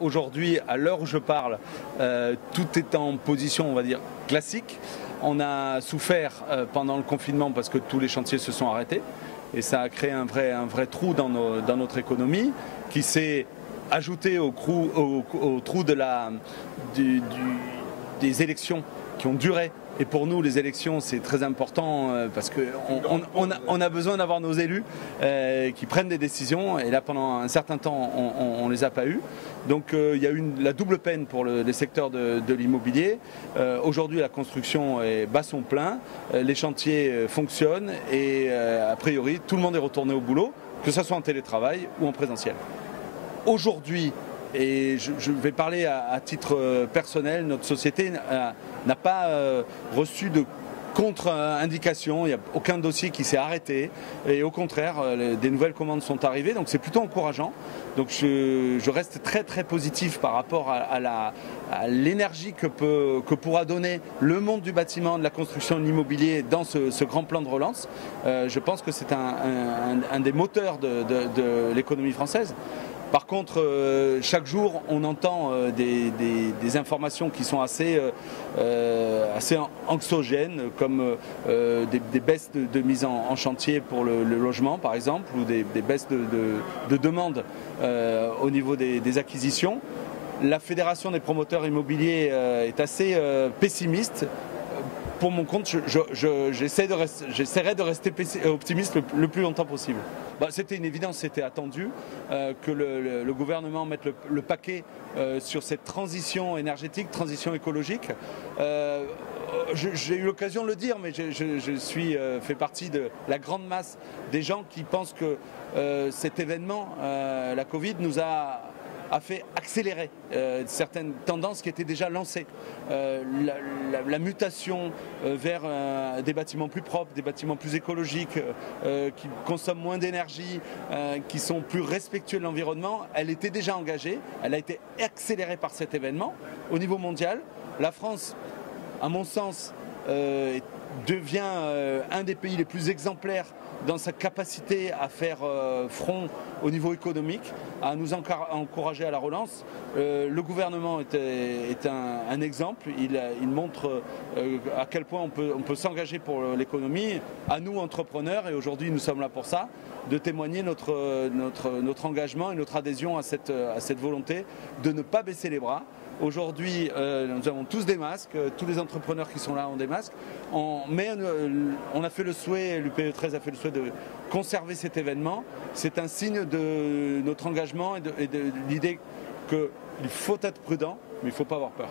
Aujourd'hui, à l'heure où je parle, tout est en position, on va dire, classique. On a souffert pendant le confinement parce que tous les chantiers se sont arrêtés et ça a créé un vrai trou dans notre économie qui s'est ajouté au trou des élections qui ont duré. Et pour nous, les élections, c'est très important parce qu'on a besoin d'avoir nos élus qui prennent des décisions. Et là, pendant un certain temps, on ne les a pas eus. Donc, il y a eu la double peine pour les secteurs de l'immobilier. Aujourd'hui, la construction bat son plein, les chantiers fonctionnent et a priori, tout le monde est retourné au boulot, que ce soit en télétravail ou en présentiel. Aujourd'hui, et je vais parler à titre personnel, notre société n'a pas reçu de contre-indication, il n'y a aucun dossier qui s'est arrêté et au contraire, des nouvelles commandes sont arrivées, donc c'est plutôt encourageant. Donc je reste très positif par rapport à l'énergie que pourra donner le monde du bâtiment, de la construction, de l'immobilier dans ce grand plan de relance. Je pense que c'est un des moteurs de l'économie française. Par contre, chaque jour, on entend des informations qui sont assez anxiogènes, comme des baisses de mise en chantier pour le logement, par exemple, ou des baisses de demandes au niveau des acquisitions. La Fédération des promoteurs immobiliers est assez pessimiste. Pour mon compte, j'essaierai de rester optimiste le plus longtemps possible. C'était une évidence, c'était attendu que le gouvernement mette le paquet sur cette transition énergétique, transition écologique. J'ai eu l'occasion de le dire, mais je fais partie de la grande masse des gens qui pensent que cet événement, la Covid, nous a fait accélérer certaines tendances qui étaient déjà lancées. La mutation vers des bâtiments plus propres, des bâtiments plus écologiques, qui consomment moins d'énergie, qui sont plus respectueux de l'environnement, elle était déjà engagée, elle a été accélérée par cet événement. Au niveau mondial, la France, à mon sens, devient un des pays les plus exemplaires dans sa capacité à faire front au niveau économique, à nous encourager à la relance. Le gouvernement est un exemple, il montre à quel point on peut s'engager pour l'économie, à nous entrepreneurs, et aujourd'hui nous sommes là pour ça, de témoigner notre engagement et notre adhésion à cette volonté de ne pas baisser les bras. Aujourd'hui, nous avons tous des masques, tous les entrepreneurs qui sont là ont des masques, mais on a fait le souhait, l'UPE 13 a fait le souhait de conserver cet événement. C'est un signe de notre engagement et de l'idée qu'il faut être prudent, mais il ne faut pas avoir peur.